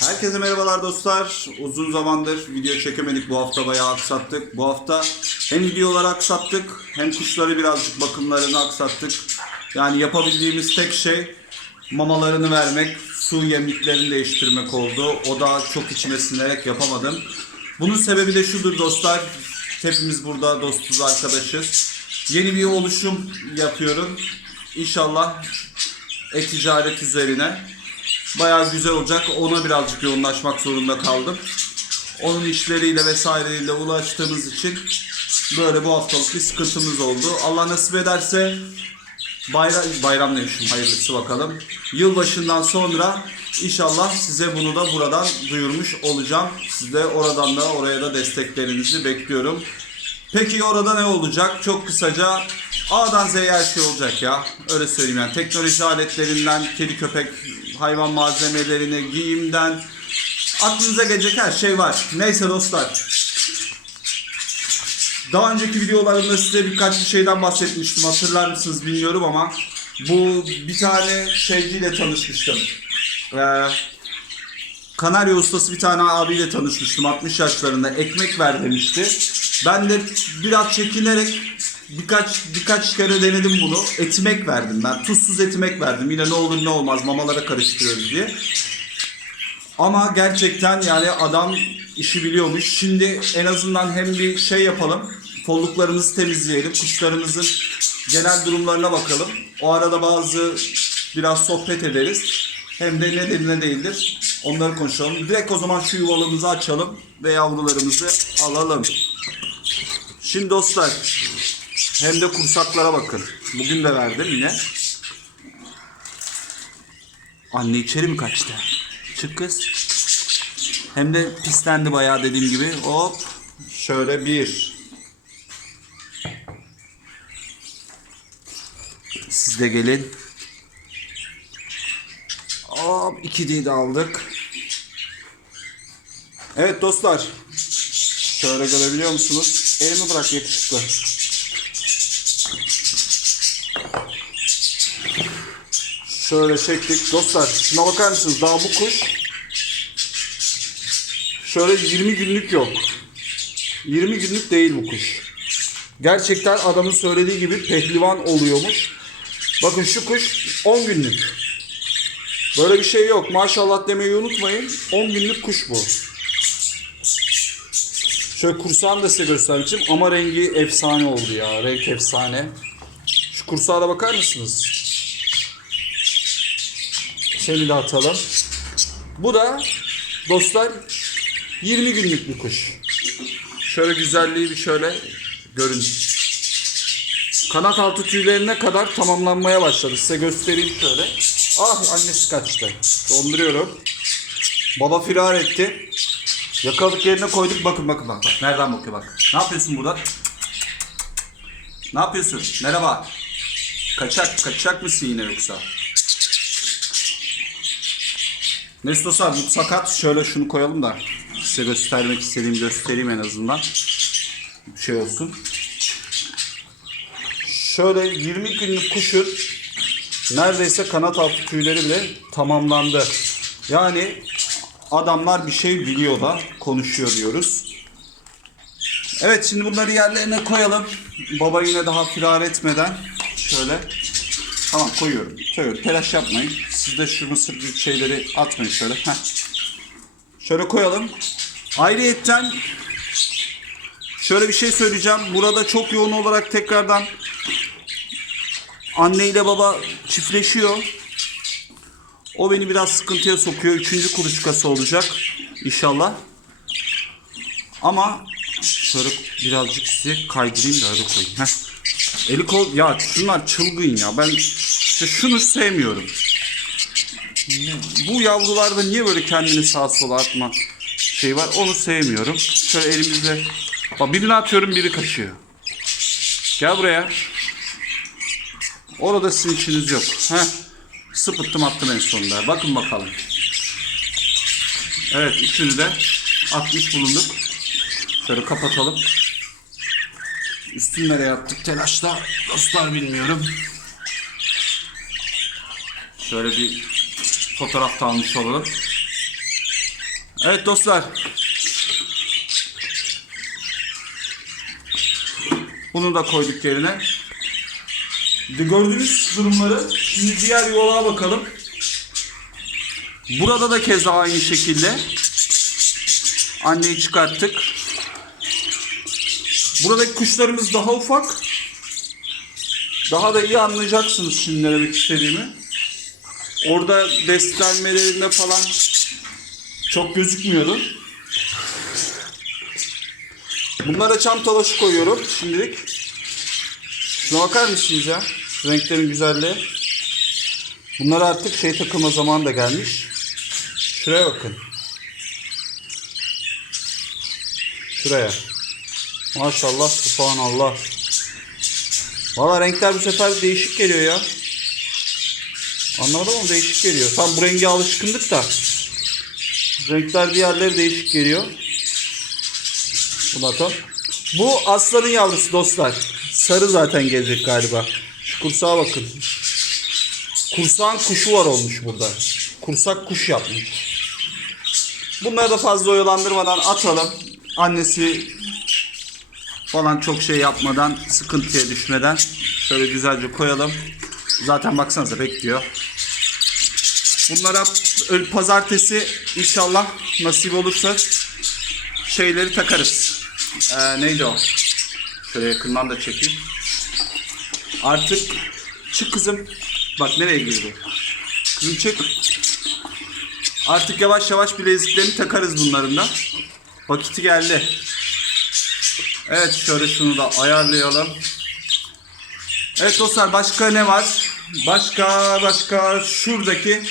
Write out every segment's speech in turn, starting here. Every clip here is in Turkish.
Herkese merhabalar dostlar. Uzun zamandır video çekemedik. Bu hafta bayağı aksattık. Bu hafta hem videoları aksattık hem kuşları birazcık bakımlarını aksattık. Yani yapabildiğimiz tek şey mamalarını vermek, su yemliklerini değiştirmek oldu. O da çok içime sinerek yapamadım. Bunun sebebi de şudur dostlar. Hepimiz burada dostuz, arkadaşız. Yeni bir oluşum yapıyorum. İnşallah e-ticaret üzerine. Bayağı güzel olacak. Ona birazcık yoğunlaşmak zorunda kaldım. Onun işleriyle vesaireyle ulaştığımız için böyle bu haftalık bir sıkıntımız oldu. Allah nasip ederse bayram, bayram demişim hayırlısı bakalım. Yılbaşından sonra inşallah size bunu da buradan duyurmuş olacağım. Siz oradan da oraya da desteklerinizi bekliyorum. Peki orada ne olacak? Çok kısaca A'dan Z'ye her şey olacak ya. Öyle söyleyeyim yani. Teknoloji aletlerinden, kedi köpek hayvan malzemelerine, giyimden aklınıza gelecek her şey var. Neyse dostlar. Daha önceki videolarımda size birkaç bir şeyden bahsetmiştim. Hatırlar mısınız bilmiyorum ama bu bir tane şeyciyle tanışmıştım. Ee, Kanarya ustası bir tane abiyle tanışmıştım 60 yaşlarında ekmek ver demişti. Ben de biraz çekinerek birkaç birkaç kere denedim bunu. Etimek verdim ben. Tuzsuz etimek verdim. Yine ne olur ne olmaz mamalara karıştırıyoruz diye. Ama gerçekten yani adam işi biliyormuş. Şimdi en azından hem bir şey yapalım. Kolluklarımızı temizleyelim. Kuşlarımızın genel durumlarına bakalım. O arada bazı biraz sohbet ederiz. Hem de nedir ne değildir onları konuşalım. Direkt o zaman şu yuvalımızı açalım ve yavrularımızı alalım. Şimdi dostlar hem de kursaklara bakın. Bugün de verdim yine. Anne içeri mi kaçtı? Çık kız. Hem de pislendi bayağı dediğim gibi. Hop. Şöyle bir. Siz de gelin. Hop iki diye de aldık. Evet dostlar. Şöyle görebiliyor musunuz? Elimi bırak yakışıklı. Şöyle çektik. Dostlar şuna bakar mısınız? Daha bu kuş şöyle 20 günlük yok. 20 günlük değil bu kuş. Gerçekten adamın söylediği gibi pehlivan oluyormuş. Bakın şu kuş 10 günlük. Böyle bir şey yok. Maşallah demeyi unutmayın. 10 günlük kuş bu. Şöyle kursağını da size göstereceğim ama rengi efsane oldu ya. Renk efsane. Şu kursağa da bakar mısınız? De atalım. Bu da dostlar 20 günlük bir kuş. Şöyle güzelliği bir şöyle görün. Kanat altı tüylerine kadar tamamlanmaya başladı. Size göstereyim şöyle. Ah annesi kaçtı. Donduruyorum. Baba firar etti. Yakaladık yerine koyduk. Bakın bakın bak. bak. Nereden bakıyor bak. Ne yapıyorsun burada? Ne yapıyorsun? Merhaba. Kaçak. Kaçacak mısın yine yoksa? Mesut Osar bu sakat. Şöyle şunu koyalım da size göstermek istediğim göstereyim en azından. Bir şey olsun. Şöyle 20 günlük kuşun neredeyse kanat altı tüyleri bile tamamlandı. Yani adamlar bir şey biliyor da konuşuyor diyoruz. Evet şimdi bunları yerlerine koyalım. Baba yine daha firar etmeden şöyle Tamam koyuyorum. Koyuyorum. Telaş yapmayın. Siz de şu mısır şeyleri atmayın şöyle. Heh. Şöyle koyalım. Ayrıyetten şöyle bir şey söyleyeceğim. Burada çok yoğun olarak tekrardan anne ile baba çiftleşiyor. O beni biraz sıkıntıya sokuyor. Üçüncü kuluçkası olacak. İnşallah. Ama şöyle birazcık size kaydırayım da öyle koyayım. Heh. Eli kol ya şunlar çılgın ya. Ben işte şunu sevmiyorum. Bu yavrularda niye böyle kendini sağa sola atma şey var onu sevmiyorum. Şöyle elimizde bak birini atıyorum biri kaçıyor. Gel buraya. Orada sizin işiniz yok. Heh. Sıpıttım attım en sonunda. Bakın bakalım. Evet üçünü de atmış bulunduk. Şöyle kapatalım. Üstünü nereye attık telaşla dostlar bilmiyorum. Şöyle bir fotoğraf da almış olalım. Evet dostlar. Bunu da koyduk yerine. Gördüğünüz durumları şimdi diğer yola bakalım. Burada da keza aynı şekilde anneyi çıkarttık. Buradaki kuşlarımız daha ufak. Daha da iyi anlayacaksınız şimdi ne demek istediğimi. Orada beslenmelerinde falan çok gözükmüyordu. Bunlara çam talaşı koyuyorum şimdilik. Şuna bakar mısınız ya? Renklerin güzelliği. Bunlar artık şey takılma zamanı da gelmiş. Şuraya bakın. Şuraya. Maşallah, subhanallah. Valla renkler bu sefer değişik geliyor ya. Anlamadım ama değişik geliyor. Tam bu renge alışkındık da. Renkler diğerleri değişik geliyor. Bu bakalım. Bu aslanın yavrusu dostlar. Sarı zaten gelecek galiba. Şu kursağa bakın. Kursağın kuşu var olmuş burada. Kursak kuş yapmış. Bunları da fazla oyalandırmadan atalım. Annesi falan çok şey yapmadan, sıkıntıya düşmeden şöyle güzelce koyalım. Zaten baksanıza bekliyor. Bunlara pazartesi inşallah nasip olursa şeyleri takarız. Ee, neydi o? Şöyle yakından da çekeyim. Artık çık kızım. Bak nereye girdi? Kızım çık. Artık yavaş yavaş bileziklerini takarız bunların da. Vakiti geldi. Evet şöyle şunu da ayarlayalım. Evet dostlar başka ne var? Başka başka şuradaki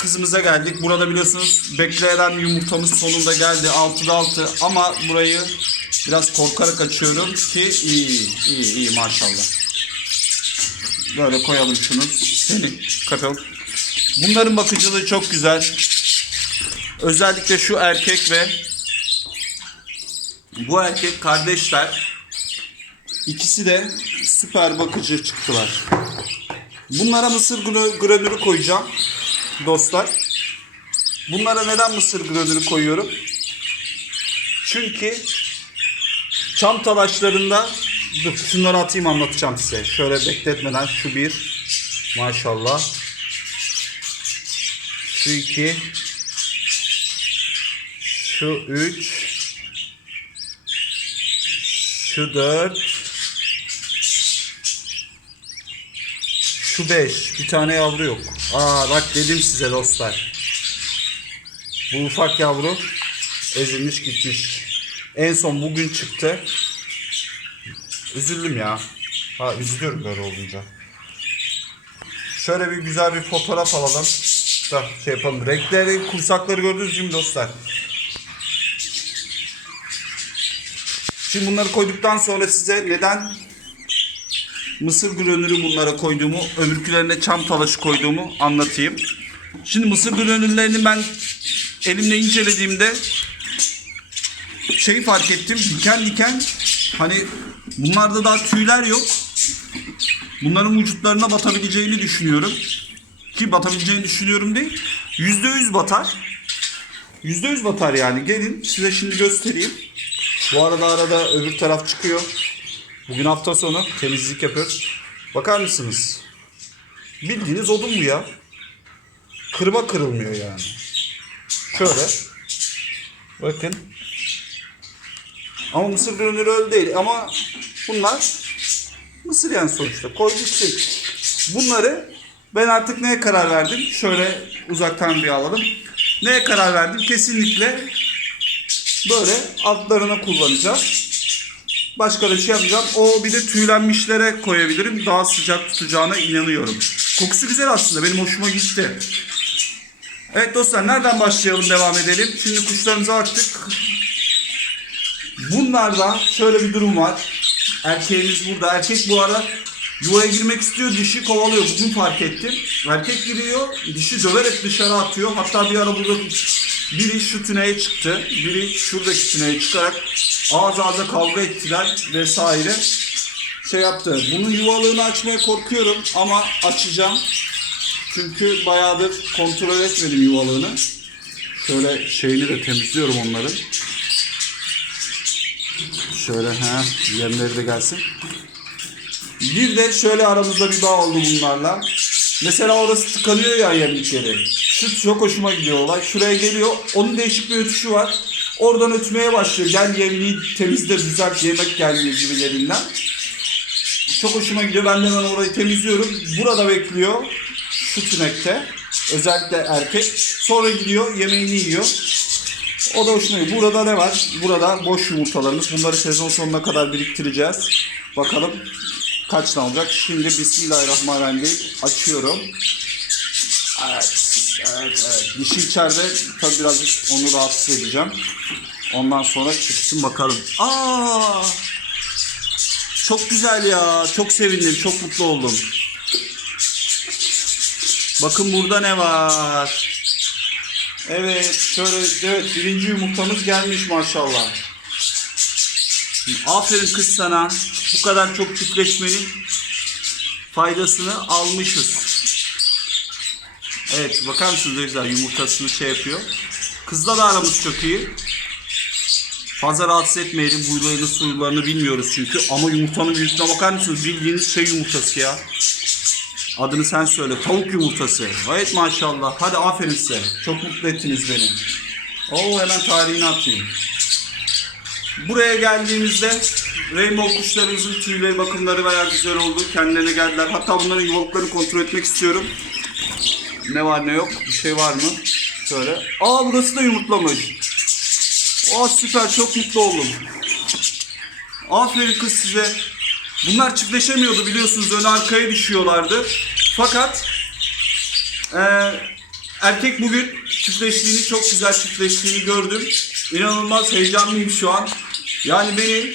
kızımıza geldik. Burada biliyorsunuz bekleyen yumurtamız sonunda geldi. 6'da 6 ama burayı biraz korkarak açıyorum ki iyi iyi iyi maşallah. Böyle koyalım şunu. Seni kapalım. Bunların bakıcılığı çok güzel. Özellikle şu erkek ve bu erkek kardeşler ikisi de süper bakıcı çıktılar. Bunlara mısır granü- granülü koyacağım dostlar. Bunlara neden mısır granülü koyuyorum? Çünkü çam talaşlarında dur şunları atayım anlatacağım size. Şöyle bekletmeden şu bir maşallah. Şu iki şu üç şu dört şu beş bir tane yavru yok. Aa bak dedim size dostlar. Bu ufak yavru ezilmiş gitmiş. En son bugün çıktı. Üzüldüm ya. Ha üzülüyorum böyle olunca. Şöyle bir güzel bir fotoğraf alalım. Da şey yapalım. Renkleri, kursakları gördünüz mü dostlar? Şimdi bunları koyduktan sonra size neden mısır granülü bunlara koyduğumu, öbürkülerine çam talaşı koyduğumu anlatayım. Şimdi mısır granüllerini ben elimle incelediğimde şeyi fark ettim. Diken diken hani bunlarda daha tüyler yok. Bunların vücutlarına batabileceğini düşünüyorum. Ki batabileceğini düşünüyorum değil. Yüzde yüz batar. Yüzde yüz batar yani. Gelin size şimdi göstereyim. Bu arada arada öbür taraf çıkıyor. Bugün hafta sonu temizlik yapıyoruz. Bakar mısınız? Bildiğiniz odun bu ya. Kırma kırılmıyor yani. Şöyle. Bakın. Ama mısır granülü öyle değil. Ama bunlar mısır yani sonuçta. Koy gitsin. Bunları ben artık neye karar verdim? Şöyle uzaktan bir alalım. Neye karar verdim? Kesinlikle böyle altlarına kullanacağız. Başka da bir şey yapacağım. O bir de tüylenmişlere koyabilirim. Daha sıcak tutacağına inanıyorum. Kokusu güzel aslında. Benim hoşuma gitti. Evet dostlar nereden başlayalım devam edelim. Şimdi kuşlarımıza baktık. Bunlarda şöyle bir durum var. Erkeğimiz burada. Erkek bu ara yuvaya girmek istiyor. Dişi kovalıyor. Bugün fark ettim. Erkek giriyor. Dişi döverek dışarı atıyor. Hatta bir ara burada biri şu tüneye çıktı. Biri şuradaki tüneye çıkarak ağız ağza kavga ettiler vesaire. Şey yaptı. Bunun yuvalığını açmaya korkuyorum ama açacağım. Çünkü bayağıdır kontrol etmedim yuvalığını. Şöyle şeyini de temizliyorum onların. Şöyle ha yemleri de gelsin. Bir de şöyle aramızda bir bağ oldu bunlarla. Mesela orası tıkanıyor ya yemlikleri. Şu çok hoşuma gidiyor olay. Şuraya geliyor. Onun değişik bir ötüşü var. Oradan ötmeye başlıyor. Gel yemliği temizle düzelt yemek gelmiyor gibilerinden. Çok hoşuma gidiyor. Ben hemen orayı temizliyorum. Burada bekliyor. Şu tünekte. Özellikle erkek. Sonra gidiyor yemeğini yiyor. O da hoşuma gidiyor. Burada ne var? Burada boş yumurtalarımız. Bunları sezon sonuna kadar biriktireceğiz. Bakalım kaç tane olacak. Şimdi Bismillahirrahmanirrahim açıyorum. Evet, evet. Dişi içeride tabii birazcık onu rahatsız edeceğim. Ondan sonra çıksın bakalım. Aa! Çok güzel ya. Çok sevindim. Çok mutlu oldum. Bakın burada ne var. Evet şöyle evet birinci yumurtamız gelmiş maşallah. Aferin kız sana. Bu kadar çok çiftleşmenin faydasını almışız. Evet bakar mısınız güzel yumurtasını şey yapıyor. Kızla da aramız çok iyi. Fazla rahatsız etmeyelim. Huylarını suylarını bilmiyoruz çünkü. Ama yumurtanın büyüklüğüne bakar mısınız? Bildiğiniz şey yumurtası ya. Adını sen söyle. Tavuk yumurtası. Evet maşallah. Hadi aferin size. Çok mutlu ettiniz beni. Oo hemen tarihini atayım. Buraya geldiğimizde rainbow kuşlarımızın tüyleri bakımları bayağı güzel oldu. Kendilerine geldiler. Hatta bunların yuvalıklarını kontrol etmek istiyorum. Ne var ne yok. Bir şey var mı? Şöyle. Aa burası da yumurtlamış. Aa süper çok mutlu oldum. Aferin kız size. Bunlar çiftleşemiyordu biliyorsunuz ön arkaya düşüyorlardı. Fakat eee, erkek bugün çiftleştiğini çok güzel çiftleştiğini gördüm. İnanılmaz heyecanlıyım şu an. Yani beni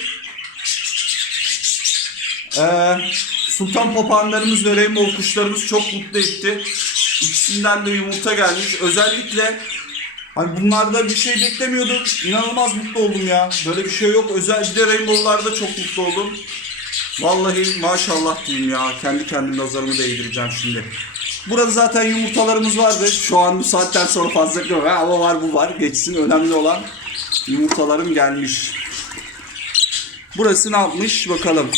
eee, sultan papağanlarımız ve rainbow kuşlarımız çok mutlu etti. İkisinden de yumurta gelmiş. Özellikle Hani bunlarda bir şey beklemiyordum. İnanılmaz mutlu oldum ya. Böyle bir şey yok. Özel bir de Rainbow'larda çok mutlu oldum. Vallahi maşallah diyeyim ya. Kendi kendime nazarımı değdireceğim şimdi. Burada zaten yumurtalarımız vardı. Şu an bu saatten sonra fazla yok. O var bu var. Geçsin. Önemli olan yumurtalarım gelmiş. Burası ne yapmış bakalım.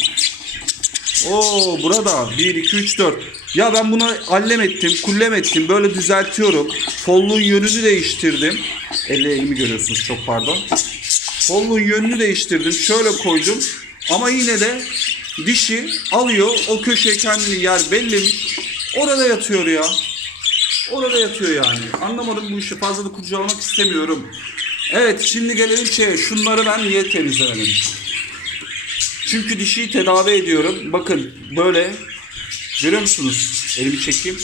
Oo burada 1 2 3 4. Ya ben bunu allem ettim, kullem ettim. Böyle düzeltiyorum. Folluğun yönünü değiştirdim. Elle elimi görüyorsunuz çok pardon. Folluğun yönünü değiştirdim. Şöyle koydum. Ama yine de dişi alıyor. O köşeye kendini yer bellemiş. Orada yatıyor ya. Orada yatıyor yani. Anlamadım bu işi. Fazla da kurcalamak istemiyorum. Evet şimdi gelelim şeye. Şunları ben niye temizlemedim? Çünkü dişiyi tedavi ediyorum. Bakın böyle görüyor musunuz? Elimi çekeyim.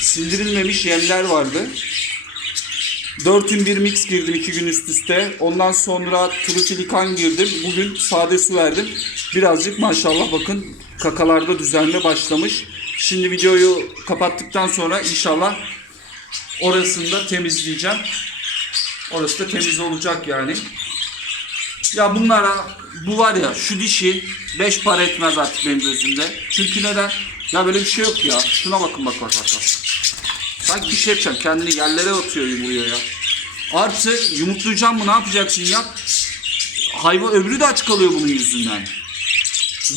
Sindirilmemiş yemler vardı. 4'ün bir mix girdim 2 gün üst üste. Ondan sonra trufilikan girdim. Bugün sade su verdim. Birazcık maşallah bakın kakalarda düzenle başlamış. Şimdi videoyu kapattıktan sonra inşallah orasını da temizleyeceğim. Orası da temiz olacak yani. Ya bunlara bu var ya şu dişi 5 para etmez artık benim gözümde. Çünkü neden? Ya böyle bir şey yok ya. Şuna bakın bak bak bak. bak. Sanki bir şey yapacağım. Kendini yerlere atıyor yumruyor ya. Artı yumurtlayacağım mı ne yapacaksın yap. Hayvan öbürü de aç kalıyor bunun yüzünden.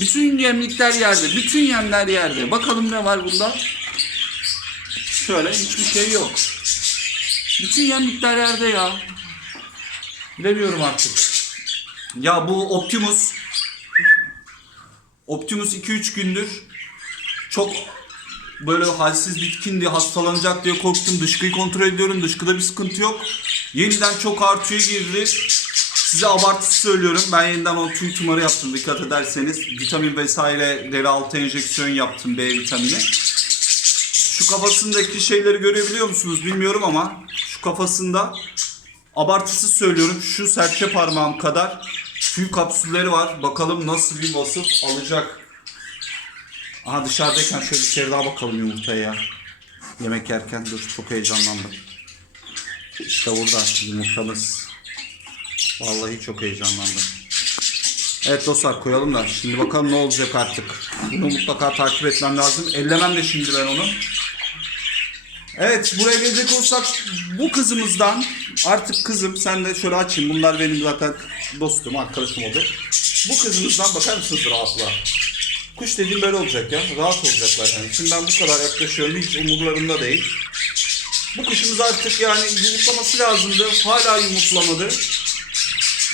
Bütün yemlikler yerde. Bütün yemler yerde. Bakalım ne var bunda. Şöyle hiçbir şey yok. Bütün yemlikler yerde ya. Bilemiyorum artık. Ya bu Optimus Optimus 2-3 gündür çok böyle halsiz bitkindi hastalanacak diye korktum. Dışkıyı kontrol ediyorum. Dışkıda bir sıkıntı yok. Yeniden çok artıya girdi. Size abartısı söylüyorum. Ben yeniden o tüy tumarı yaptım dikkat ederseniz. Vitamin vesaire deri altı enjeksiyon yaptım B vitamini. Şu kafasındaki şeyleri görebiliyor musunuz bilmiyorum ama şu kafasında abartısız söylüyorum şu serçe parmağım kadar tüy kapsülleri var. Bakalım nasıl bir vasıf alacak. Aha dışarıdayken şöyle bir kere daha bakalım yumurtaya ya. Yemek yerken dur çok heyecanlandım. İşte burada yumurtamız. Vallahi çok heyecanlandım. Evet dostlar koyalım da şimdi bakalım ne olacak artık. Bunu mutlaka takip etmem lazım. Ellemem de şimdi ben onu. Evet buraya gelecek olsak bu kızımızdan artık kızım sen de şöyle açayım bunlar benim zaten dostum arkadaşım oldu. Bu kızımızdan bakar mısınız rahatlığa? Kuş dediğim böyle olacak ya rahat olacaklar yani. Şimdi ben bu kadar yaklaşıyorum hiç umurlarında değil. Bu kuşumuz artık yani yumurtlaması lazımdı hala yumurtlamadı.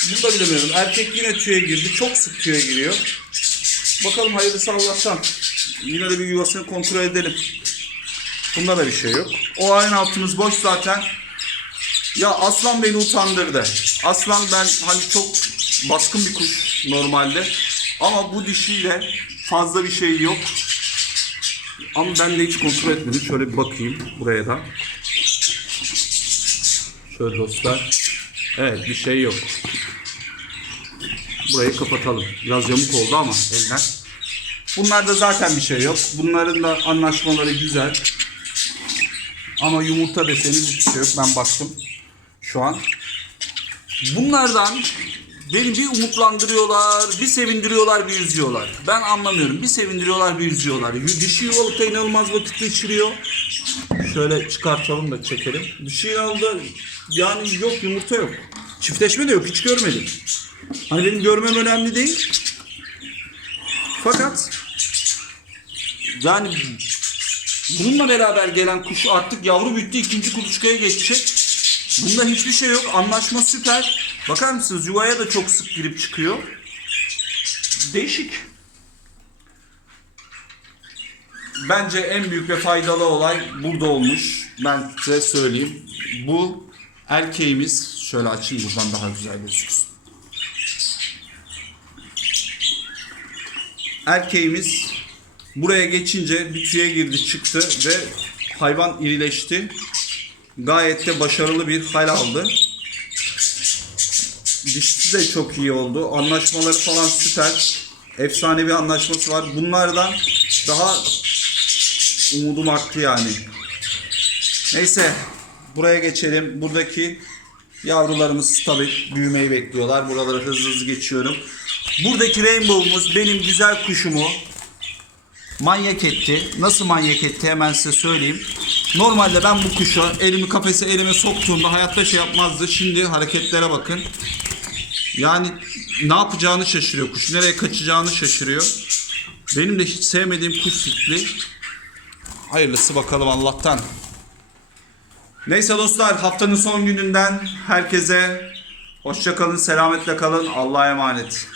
Bunu da bilemiyorum. Erkek yine tüye girdi. Çok sık tüye giriyor. Bakalım hayırlısı Allah'tan. Yine de bir yuvasını kontrol edelim. Bunda da bir şey yok. O ayın altımız boş zaten. Ya aslan beni utandırdı. Aslan ben hani çok baskın bir kuş normalde. Ama bu dişiyle fazla bir şey yok. Ama ben de hiç kontrol etmedim. Şöyle bir bakayım buraya da. Şöyle dostlar. Evet bir şey yok. Burayı kapatalım. Biraz yamuk oldu ama eller. Bunlarda zaten bir şey yok. Bunların da anlaşmaları güzel. Ama yumurta deseniz hiçbir şey yok. Ben baktım şu an. Bunlardan beni bir umutlandırıyorlar, bir sevindiriyorlar, bir üzüyorlar. Ben anlamıyorum. Bir sevindiriyorlar, bir üzüyorlar. Dişi yuvalıkta inanılmaz vakit geçiriyor. Şöyle çıkartalım da çekelim. Dişi yuvalıkta yani yok yumurta yok. Çiftleşme de yok. Hiç görmedim. Hani benim görmem önemli değil. Fakat yani bununla beraber gelen kuş artık yavru büyüttü ikinci kuluçkaya geçecek. Bunda hiçbir şey yok. Anlaşma süper. Bakar mısınız yuvaya da çok sık girip çıkıyor. Değişik. Bence en büyük ve faydalı olay burada olmuş. Ben size söyleyeyim. Bu erkeğimiz şöyle açayım buradan daha güzel gözüksün. Erkeğimiz buraya geçince bir tüye girdi çıktı ve hayvan irileşti. Gayet de başarılı bir hal aldı. Dişisi de çok iyi oldu. Anlaşmaları falan süper. Efsane bir anlaşması var. Bunlardan daha umudum arttı yani. Neyse buraya geçelim. Buradaki yavrularımız tabii büyümeyi bekliyorlar. Buraları hızlı hızlı geçiyorum. Buradaki rainbow'umuz benim güzel kuşumu manyak etti. Nasıl manyak etti hemen size söyleyeyim. Normalde ben bu kuşa elimi kafese elime soktuğumda hayatta şey yapmazdı. Şimdi hareketlere bakın. Yani ne yapacağını şaşırıyor. Kuş nereye kaçacağını şaşırıyor. Benim de hiç sevmediğim kuş stili. Hayırlısı bakalım Allah'tan. Neyse dostlar haftanın son gününden herkese hoşça kalın, selametle kalın. Allah'a emanet.